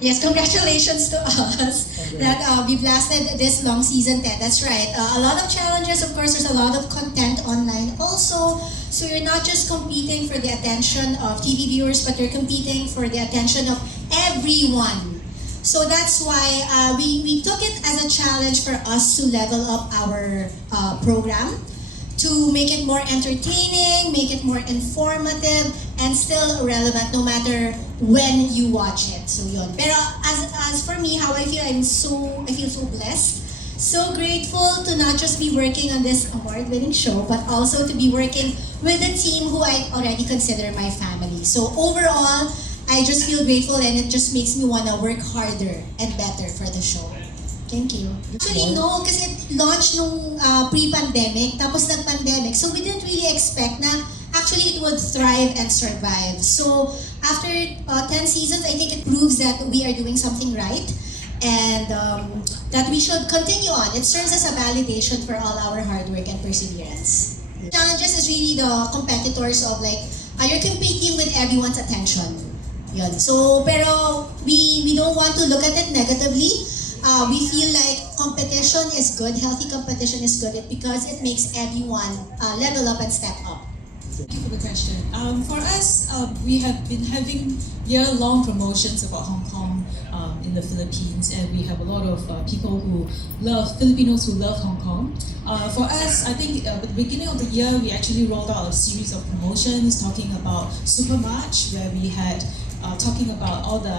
Yes, congratulations to us that we've lasted this long season 10. That's right. A lot of challenges, of course, there's a lot of content online also. So you're not just competing for the attention of TV viewers, but you're competing for the attention of everyone. So that's why we took it as a challenge for us to level up our program, to make it more entertaining, make it more informative, and still relevant no matter when you watch it. So yun. Pero as for me, how I feel, I feel so blessed, so grateful to not just be working on this award-winning show, but also to be working with a team who I already consider my family. So overall, I just feel grateful and it just makes me wanna work harder and better for the show. Thank you. Actually, no, kasi it launched nung pre-pandemic, tapos nag-pandemic. So we didn't really expect na actually it would thrive and survive. So after 10 seasons, I think it proves that we are doing something right and that we should continue on. It serves as a validation for all our hard work and perseverance. Challenges is really the competitors of like, you're competing with everyone's attention. Yun. So, pero we don't want to look at it negatively. We feel like competition is good, healthy competition is good because it makes everyone level up and step up. Thank you for the question. For us, we have been having year-long promotions about Hong Kong in the Philippines, and we have a lot of Filipinos who love Hong Kong. For us, I think at the beginning of the year, we actually rolled out a series of promotions talking about Super March, where we had talking about all the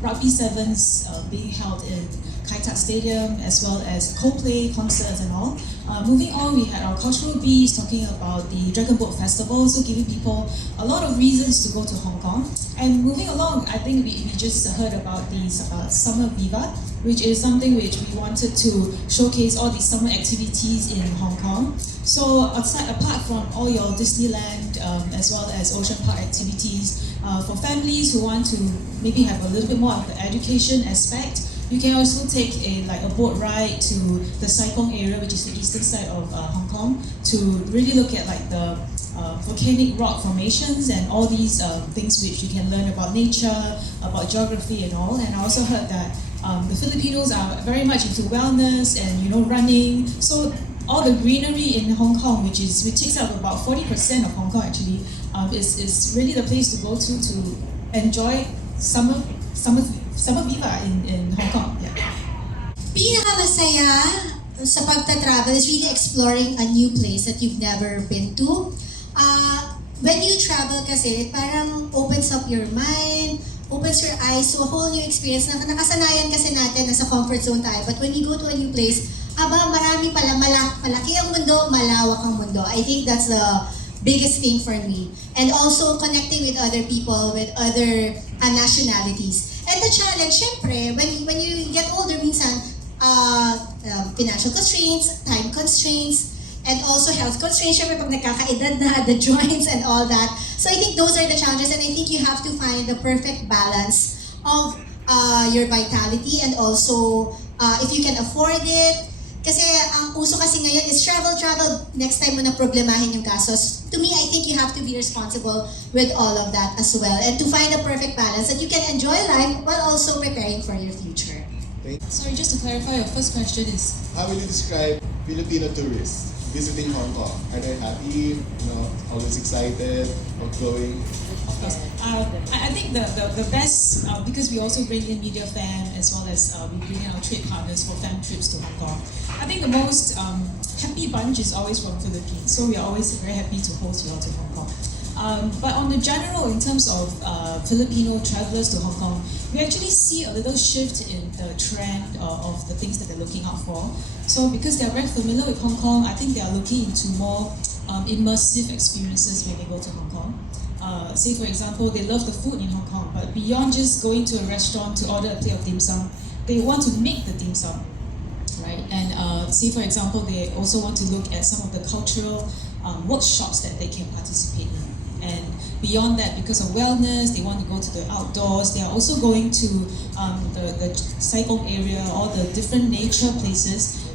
rugby sevens being held in Kai Tak Stadium, as well as Coldplay concerts and all. Moving on, we had our cultural beats talking about the Dragon Boat Festival, so giving people a lot of reasons to go to Hong Kong. And moving along, I think we just heard about the Summer Viva, which is something which we wanted to showcase all these summer activities in Hong Kong. So apart from all your Disneyland as well as Ocean Park activities, for families who want to maybe have a little bit more of the education aspect, you can also take a boat ride to the Sai Kung area, which is the eastern side of Hong Kong, to really look at like the volcanic rock formations and all these things which you can learn about nature, about geography and all. And I also heard that the Filipinos are very much into wellness and running. So all the greenery in Hong Kong, which takes up about 40% of Hong Kong actually, is really the place to go to enjoy summer viva in Hong Kong. Yeah. Pinakamasaya sa pagta-travel is really exploring a new place that you've never been to. When you travel kasi, parang opens up your mind, opens your eyes to a whole new experience na nakasanayan kasi natin, nasa comfort zone tayo. But when you go to a new place, marami pala, malaki ang mundo, malawak ang mundo. I think that's the biggest thing for me. And also connecting with other people, with other nationalities. And the challenge, syempre, when you get older, minsan, financial constraints, time constraints, and also health constraints, syempre pag nagkakaedad na, the joints and all that. So I think those are the challenges, and I think you have to find the perfect balance of your vitality and also if you can afford it. Kasi ang uso kasi ngayon is travel, next time mo na problemahin yung gastos. To me, I think you have to be responsible with all of that as well and to find a perfect balance that you can enjoy life while also preparing for your future. Sorry, just to clarify, your first question is... How will you describe Filipino tourists visiting Hong Kong? Are they happy, always excited, outgoing? Of course. I think the best, because we also bring in Media Fan as well as we bring in our trade partners for fan trips to Hong Kong. I think the most happy bunch is always from Philippines, so we are always very happy to host you all to Hong Kong. But on the general, in terms of Filipino travelers to Hong Kong, we actually see a little shift in the trend of the things that they're looking out for. So because they're very familiar with Hong Kong, I think they are looking into more immersive experiences when they go to Hong Kong. Say for example, they love the food in Hong Kong, but beyond just going to a restaurant to order a plate of dim sum, they want to make the dim sum, right? And say for example, they also want to look at some of the cultural workshops that they can participate in. And beyond that, because of wellness, they want to go to the outdoors. They are also going to the Sai Kung area, all the different nature places,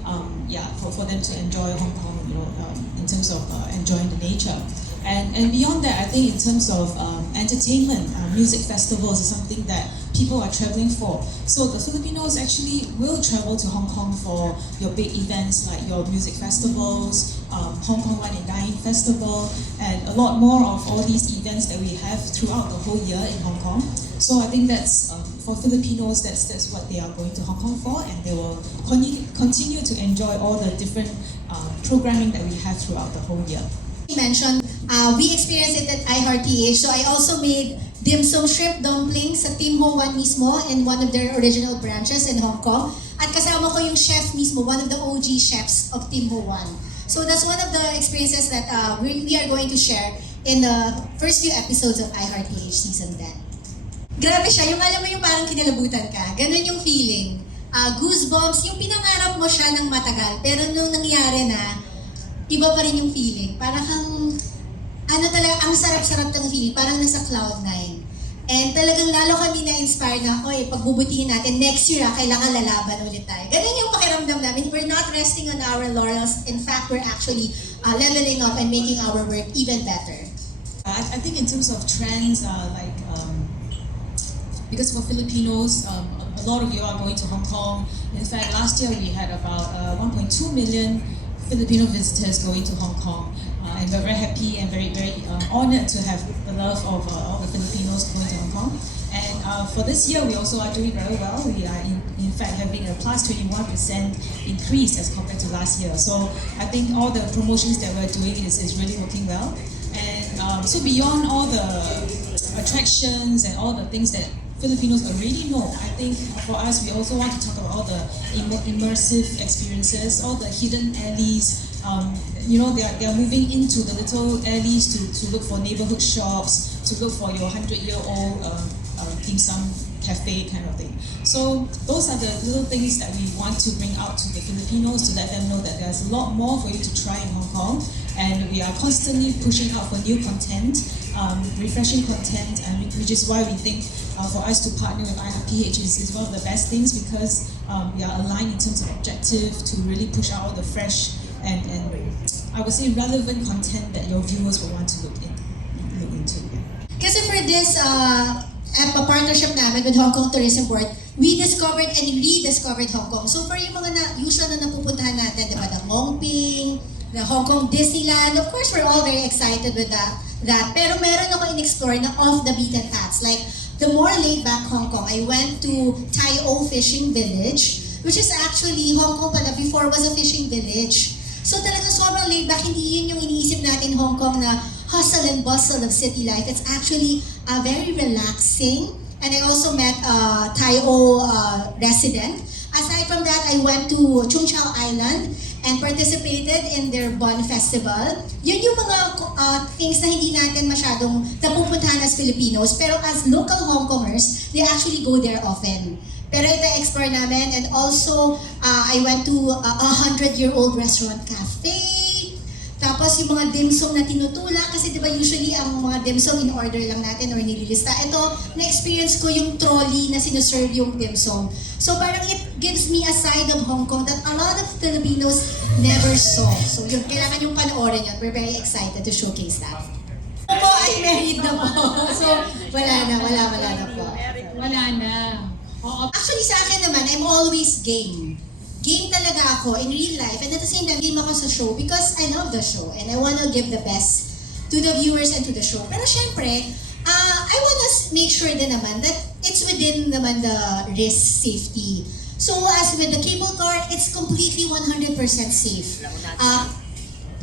for them to enjoy Hong Kong, in terms of enjoying the nature. And beyond that, I think in terms of entertainment, music festivals is something that people are traveling for. So the Filipinos actually will travel to Hong Kong for your big events like your music festivals, Hong Kong Wine and Dine Festival, and a lot more of all these events that we have throughout the whole year in Hong Kong. So I think that's for Filipinos, that's what they are going to Hong Kong for, and they will continue to enjoy all the different programming that we have throughout the whole year. You mentioned, we experienced it at iHeartPH, so I also made dim sum shrimp dumplings sa Tim Ho Wan mismo in one of their original branches in Hong Kong. At kasama ko yung chef mismo, one of the OG chefs of Tim Ho Wan. So that's one of the experiences that we are going to share in the first few episodes of iHeartPH Season 10. Grabe siya, yung alam mo yung parang kinalabutan ka, ganun yung feeling. Goosebumps, yung pinangarap mo siya ng matagal, pero nung nangyari na, iba pa rin yung feeling. Parang kang, ano talaga, ang sarap-sarap ng feeling, parang nasa cloud 9. And talagang lalo kami na-inspire na, oy, pagbubutihin natin, next year kailangan lalaban ulit tayo. Ganun yung pakiramdam namin. We're not resting on our laurels. In fact, we're actually leveling up and making our work even better. I think in terms of trends, because for Filipinos, a lot of you are going to Hong Kong. In fact, last year we had about 1.2 million Filipino visitors going to Hong Kong. And we're very happy and very honored to have the love of all the Filipinos going to Hong Kong. And for this year, we also are doing very well. We are in fact having a plus 21% increase as compared to last year. So I think all the promotions that we're doing is really working well. And so beyond all the attractions and all the things that Filipinos already know, I think for us, we also want to talk about all the immersive experiences, all the hidden alleys. They are moving into the little alleys to look for neighborhood shops, to look for your 100-year-old dim sum cafe kind of thing. So those are the little things that we want to bring out to the Filipinos to let them know that there's a lot more for you to try in Hong Kong, and we are constantly pushing out for new content, refreshing content, and which is why we think for us to partner with iHeartPH is one of the best things, because we are aligned in terms of objective to really push out all the fresh and I would say relevant content that your viewers will want to look into. Kasi for this partnership namin with Hong Kong Tourism Board, we discovered and rediscovered Hong Kong. So for yung mga usual na napupuntahan natin, di ba, the Mongping, the Hong Kong Disneyland, of course we're all very excited with that. Pero meron ako in-explore na off the beaten paths. Like the more laid back Hong Kong, I went to Tai O Fishing Village, which is actually Hong Kong pala before was a fishing village. So talagang sobrang laid back, hindi yun yung iniisip natin Hong Kong na hustle and bustle of city life. It's actually very relaxing. And I also met a Tai O resident. Aside from that, I went to Chung Chau Island and participated in their Bon Festival. Yun yung mga things na hindi natin masyadong napupuntahan as Filipinos, pero as local Hong Kongers, they actually go there often. Pero ito explore namin, and also I went to a 100-year-old restaurant cafe. Tapos yung mga dim sum na tinutulak, kasi di ba usually ang mga dim sum in order lang natin or nililista. Ito, na-experience ko yung trolley na sinuserve yung dim sum. So parang it gives me a side of Hong Kong that a lot of Filipinos never saw. So yun, kailangan yung panoorin yun. We're very excited to showcase that. Ako po ay married na po. So wala na po. Wala na. Actually sa akin naman, I'm always game. Game talaga ako in real life, and at the same time, game ako sa show because I love the show and I want to give the best to the viewers and to the show. Pero syempre, I want to make sure din naman that it's within naman the risk safety. So as with the cable car, it's completely 100% safe.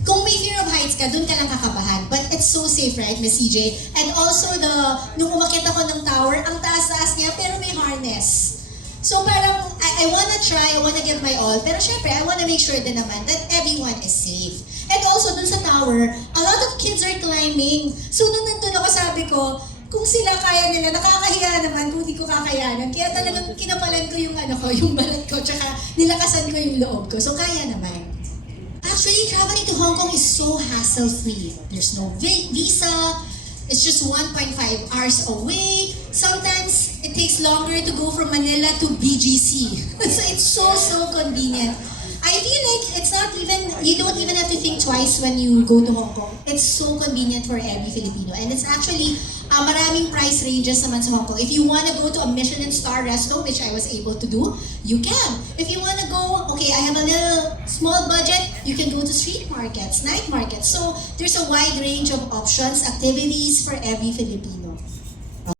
Kung may fear of heights ka, dun ka lang kakabahan. But it's so safe, right, Miss CJ? And also, nung umakyat ako ng tower, ang taas-taas niya, pero may harness. So parang, I wanna try, I wanna give my all, pero syempre, I wanna make sure din naman that everyone is safe. And also, dun sa tower, a lot of kids are climbing. So nung nandun ako, sabi ko, kung sila kaya nila, nakakahiya naman kung di ko kakayanan. Kaya talagang kinapalan ko yung balat ko, tsaka nilakasan ko yung loob ko. So kaya naman. Actually, traveling to Hong Kong is so hassle-free. There's no visa. It's just 1.5 hours away. Sometimes, it takes longer to go from Manila to BGC. So it's so convenient. I feel like it's not even, you don't even have to think twice when you go to Hong Kong. It's so convenient for every Filipino. And it's actually Maraming price ranges naman sa Hong Kong. If you want to go to a Michelin star resto, which I was able to do, you can. If you want to go, okay, I have a little small budget, you can go to street markets, night markets. So there's a wide range of options, activities for every Filipino.